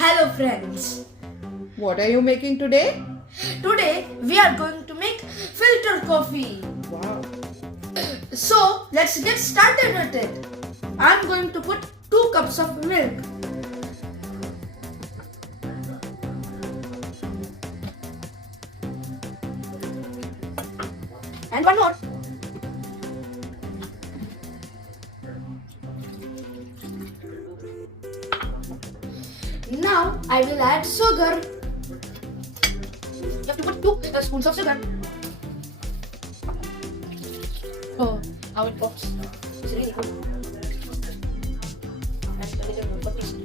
Hello friends. What are you making today? Today we are going to make filter coffee. Wow. So let's get started with it. I'm going to put 2 cups of milk. And one more. Now I will add sugar. You have to put 2 spoons of sugar. Oh, how it pops. It's really good. And the little one, what is it?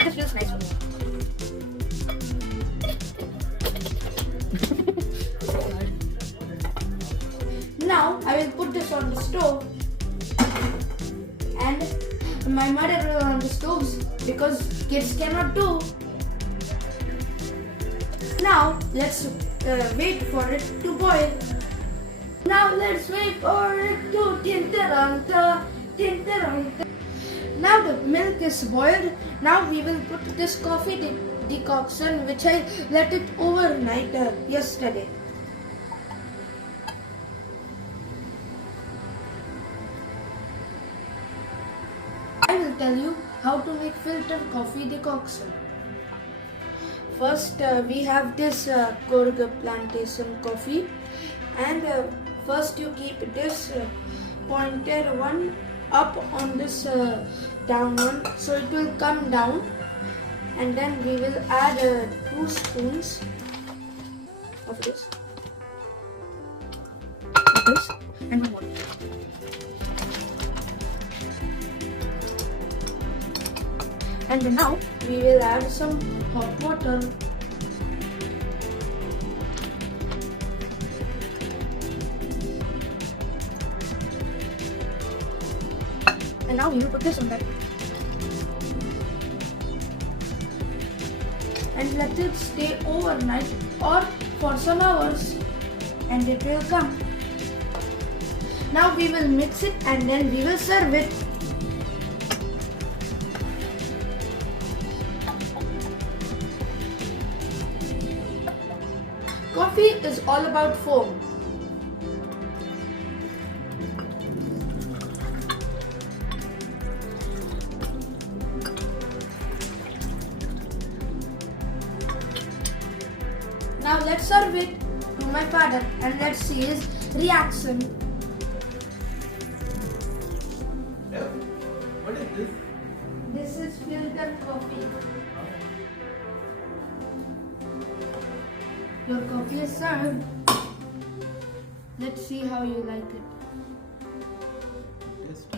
It feels nice for me. Now I will put this on the stove. And my mother will on the stoves because kids cannot do. Now let's wait for it to boil. Now let's wait for it to tintaranta, tintaranta. Now the milk is boiled. Now we will put this coffee decoction which I let it overnight yesterday. I will tell you how to make filter coffee decoction. First we have this Coorg plantation coffee, and first you keep this pointer one up on this down one, so it will come down, and then we will add 2 spoons of this and one more. And now we will add some hot water. And now we will put this on that. And let it stay overnight or for some hours, and it will come. Now we will mix it and then we will serve it. Coffee is all about foam. Now let's serve it to my father and let's see his reaction. What is this? This is filter coffee. Your coffee is served. Let's see how you like it. Taste.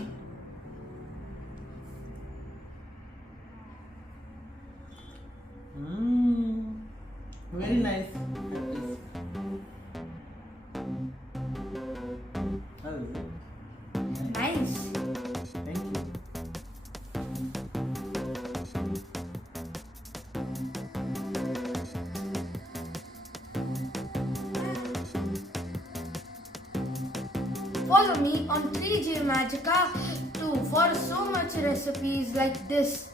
Very nice. How is it? Nice. Thank you. Follow me on 3J Magica 2 for so much recipes like this.